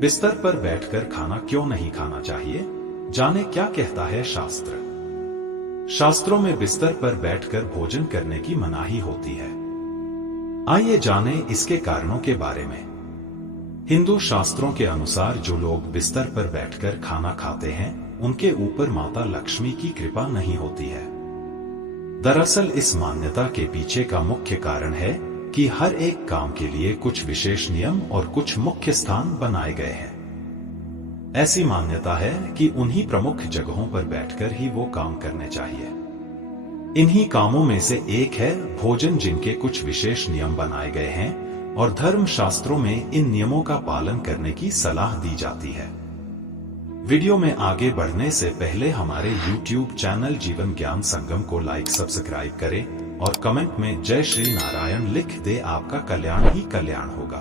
बिस्तर पर बैठकर खाना क्यों नहीं खाना चाहिए, जाने क्या कहता है शास्त्र। शास्त्रों में बिस्तर पर बैठकर भोजन करने की मनाही होती है। आइए जाने इसके कारणों के बारे में। हिंदू शास्त्रों के अनुसार जो लोग बिस्तर पर बैठकर खाना खाते हैं, उनके ऊपर माता लक्ष्मी की कृपा नहीं होती है। दरअसल इस मान्यता के पीछे का मुख्य कारण है कि हर एक काम के लिए कुछ विशेष नियम और कुछ मुख्य स्थान बनाए गए हैं। ऐसी मान्यता है कि उन्हीं प्रमुख जगहों पर बैठकर ही वो काम करने चाहिए। इन्हीं कामों में से एक है भोजन, जिनके कुछ विशेष नियम बनाए गए हैं और धर्म शास्त्रों में इन नियमों का पालन करने की सलाह दी जाती है। वीडियो में आगे बढ़ने से पहले हमारे YouTube चैनल जीवन ज्ञान संगम को लाइक सब्सक्राइब करें और कमेंट में जय श्री नारायण लिख दे, आपका कल्याण ही कल्याण होगा।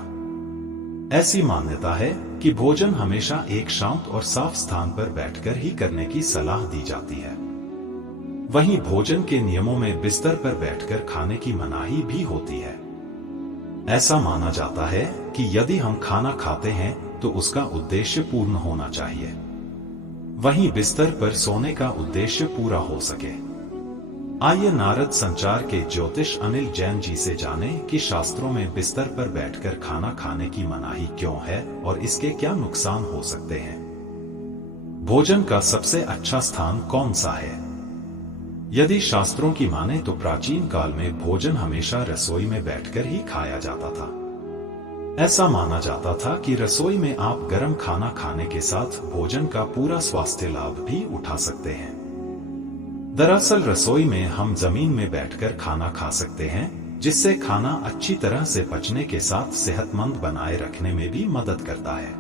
ऐसी मान्यता है कि भोजन हमेशा एक शांत और साफ स्थान पर बैठकर ही करने की सलाह दी जाती है। वहीं भोजन के नियमों में बिस्तर पर बैठकर खाने की मनाही भी होती है। ऐसा माना जाता है कि यदि हम खाना खाते हैं तो उसका उद्देश्य पूर्ण होना चाहिए, वहीं बिस्तर पर सोने का उद्देश्य पूरा हो सके। आइए नारद संचार के ज्योतिष अनिल जैन जी से जानें कि शास्त्रों में बिस्तर पर बैठकर खाना खाने की मनाही क्यों है और इसके क्या नुकसान हो सकते हैं। भोजन का सबसे अच्छा स्थान कौन सा है? यदि शास्त्रों की माने तो प्राचीन काल में भोजन हमेशा रसोई में बैठकर ही खाया जाता था। ऐसा माना जाता था कि रसोई में आप गर्म खाना खाने के साथ भोजन का पूरा स्वास्थ्य लाभ भी उठा सकते हैं। दरअसल रसोई में हम जमीन में बैठकर खाना खा सकते हैं, जिससे खाना अच्छी तरह से पचने के साथ सेहतमंद बनाए रखने में भी मदद करता है।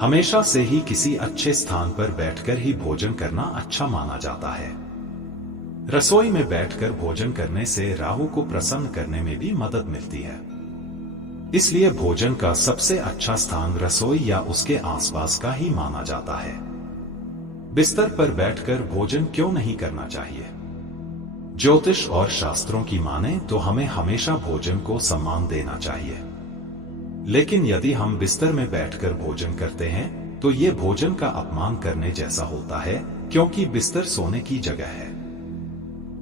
हमेशा से ही किसी अच्छे स्थान पर बैठकर ही भोजन करना अच्छा माना जाता है। रसोई में बैठकर भोजन करने से राहु को प्रसन्न करने में भी मदद मिलती है। इसलिए भोजन का सबसे अच्छा स्थान रसोई या उसके आसपास का ही माना जाता है। बिस्तर पर बैठकर भोजन क्यों नहीं करना चाहिए? ज्योतिष और शास्त्रों की माने तो हमें हमेशा भोजन को सम्मान देना चाहिए, लेकिन यदि हम बिस्तर में बैठकर भोजन करते हैं तो ये भोजन का अपमान करने जैसा होता है, क्योंकि बिस्तर सोने की जगह है।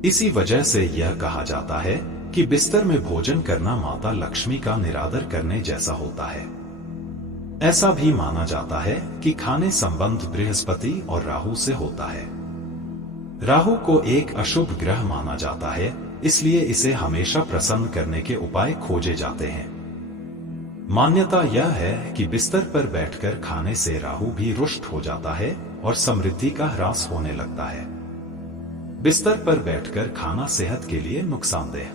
इसी वजह से यह कहा जाता है कि बिस्तर में भोजन करना माता लक्ष्मी का निरादर करने जैसा होता है। ऐसा भी माना जाता है कि खाने संबंध बृहस्पति और राहु से होता है। राहु को एक अशुभ ग्रह माना जाता है, इसलिए इसे हमेशा प्रसन्न करने के उपाय खोजे जाते हैं। मान्यता यह है कि बिस्तर पर बैठकर खाने से राहु भी रुष्ट हो जाता है और समृद्धि का ह्रास होने लगता है। बिस्तर पर बैठकर खाना सेहत के लिए नुकसानदेह।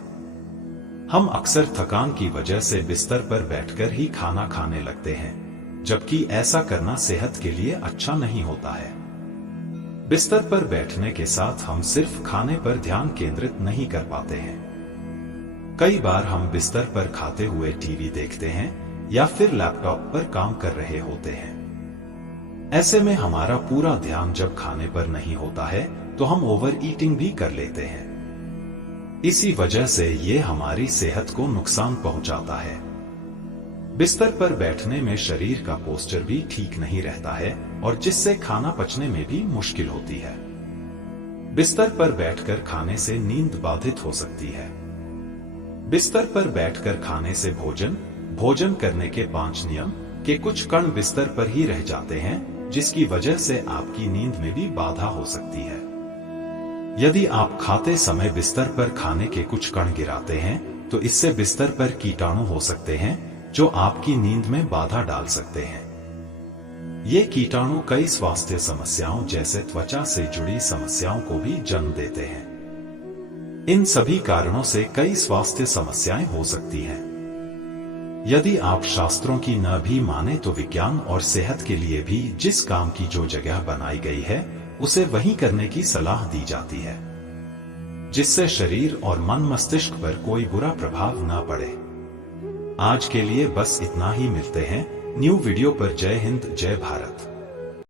हम अक्सर थकान की वजह से बिस्तर पर बैठकर ही खाना खाने लगते हैं, जबकि ऐसा करना सेहत के लिए अच्छा नहीं होता है। बिस्तर पर बैठने के साथ हम सिर्फ खाने पर ध्यान केंद्रित नहीं कर पाते हैं। कई बार हम बिस्तर पर खाते हुए टीवी देखते हैं या फिर लैपटॉप पर काम कर रहे होते हैं। ऐसे में हमारा पूरा ध्यान जब खाने पर नहीं होता है तो हम ओवर ईटिंग भी कर लेते हैं। इसी वजह से ये हमारी सेहत को नुकसान पहुंचाता है। बिस्तर पर बैठने में शरीर का पोस्चर भी ठीक नहीं रहता है और जिससे खाना पचने में भी मुश्किल होती है। बिस्तर पर बैठकर खाने से नींद बाधित हो सकती है। बिस्तर पर बैठकर खाने से भोजन करने के 5 नियम के कुछ कण बिस्तर पर ही रह जाते हैं, जिसकी वजह से आपकी नींद में भी बाधा हो सकती है। यदि आप खाते समय बिस्तर पर खाने के कुछ कण गिराते हैं तो इससे बिस्तर पर कीटाणु हो सकते हैं जो आपकी नींद में बाधा डाल सकते हैं। ये कीटाणु कई स्वास्थ्य समस्याओं जैसे त्वचा से जुड़ी समस्याओं को भी जन्म देते हैं। इन सभी कारणों से कई स्वास्थ्य समस्याएं हो सकती हैं। यदि आप शास्त्रों की न भी माने तो विज्ञान और सेहत के लिए भी जिस काम की जो जगह बनाई गई है उसे वही करने की सलाह दी जाती है, जिससे शरीर और मन मस्तिष्क पर कोई बुरा प्रभाव न पड़े। आज के लिए बस इतना ही। मिलते हैं न्यू वीडियो पर। जय हिंद, जय भारत।